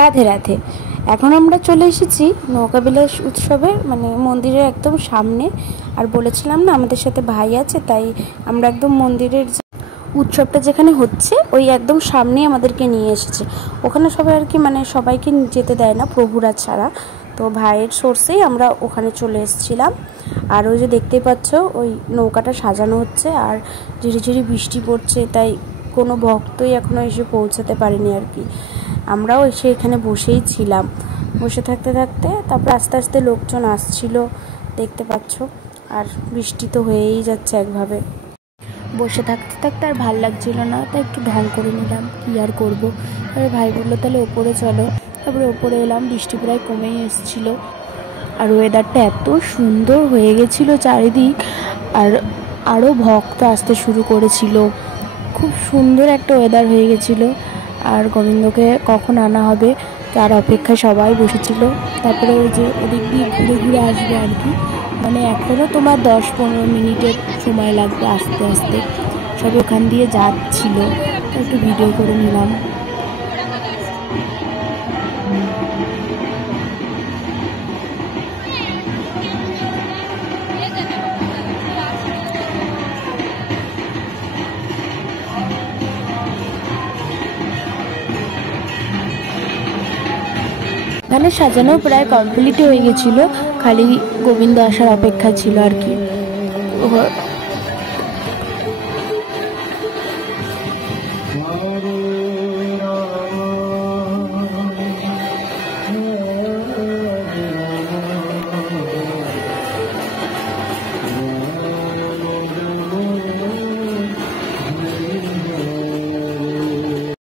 রাধে রাধে। এখন আমরা চলে এসেছি নৌকা বিলাস উৎসবের মানে মন্দিরের একদম সামনে। আর বলেছিলাম না আমাদের সাথে ভাই আছে, তাই আমরা একদম মন্দিরের যে উৎসবটা যেখানে হচ্ছে ওই একদম সামনে আমাদেরকে নিয়ে এসেছে। ওখানে সবাই আর কি মানে সবাইকে যেতে দেয় না প্রভুরা ছাড়া, তো ভাইয়ের সোর্সেই আমরা ওখানে চলে এসেছিলাম। আর ওই যে দেখতেই পাচ্ছ ওই নৌকাটা সাজানো হচ্ছে, আর ঝিরিঝিরি বৃষ্টি পড়ছে, তাই কোনো ভক্তই এখনও এসে পৌঁছাতে পারেনি আর কি। আমরাও এসে এখানে বসেই ছিলাম। বসে থাকতে থাকতে তারপর আস্তে আস্তে লোকজন আসছিল, দেখতে পাচ্ছ। আর বৃষ্টি তো হয়েই যাচ্ছে একভাবে। বসে থাকতে থাকতে আর ভাল লাগছিল না, তাই একটু ঢং করে নিলাম, কী আর করবো। তারপরে ভাই বললো তাহলে ওপরে চলো। তারপরে ওপরে এলাম, বৃষ্টি প্রায় কমেই এসেছিলো। আর ওয়েদারটা এত সুন্দর হয়ে গেছিলো চারিদিক, আর আরও ভক্ত আসতে শুরু করেছিল। খুব সুন্দর একটা ওয়েদার হয়ে গেছিলো। আর গোবিন্দকে কখন আনা হবে তার অপেক্ষায় সবাই বসেছিল। তারপরে ওই যে ওদিক দিয়ে ঘুরে ঘুরে আসবে আর কি, মানে এখনও তোমার 10-15 মিনিটের সময় লাগবে আস্তে আস্তে। সব ওখান দিয়ে যাচ্ছিল, একটু ভিডিও করে নিলাম। এখানে সাজানো প্রায় কমপ্লিট হয়ে গেছিলো, খালি গোবিন্দ আসার অপেক্ষা ছিল আর কি।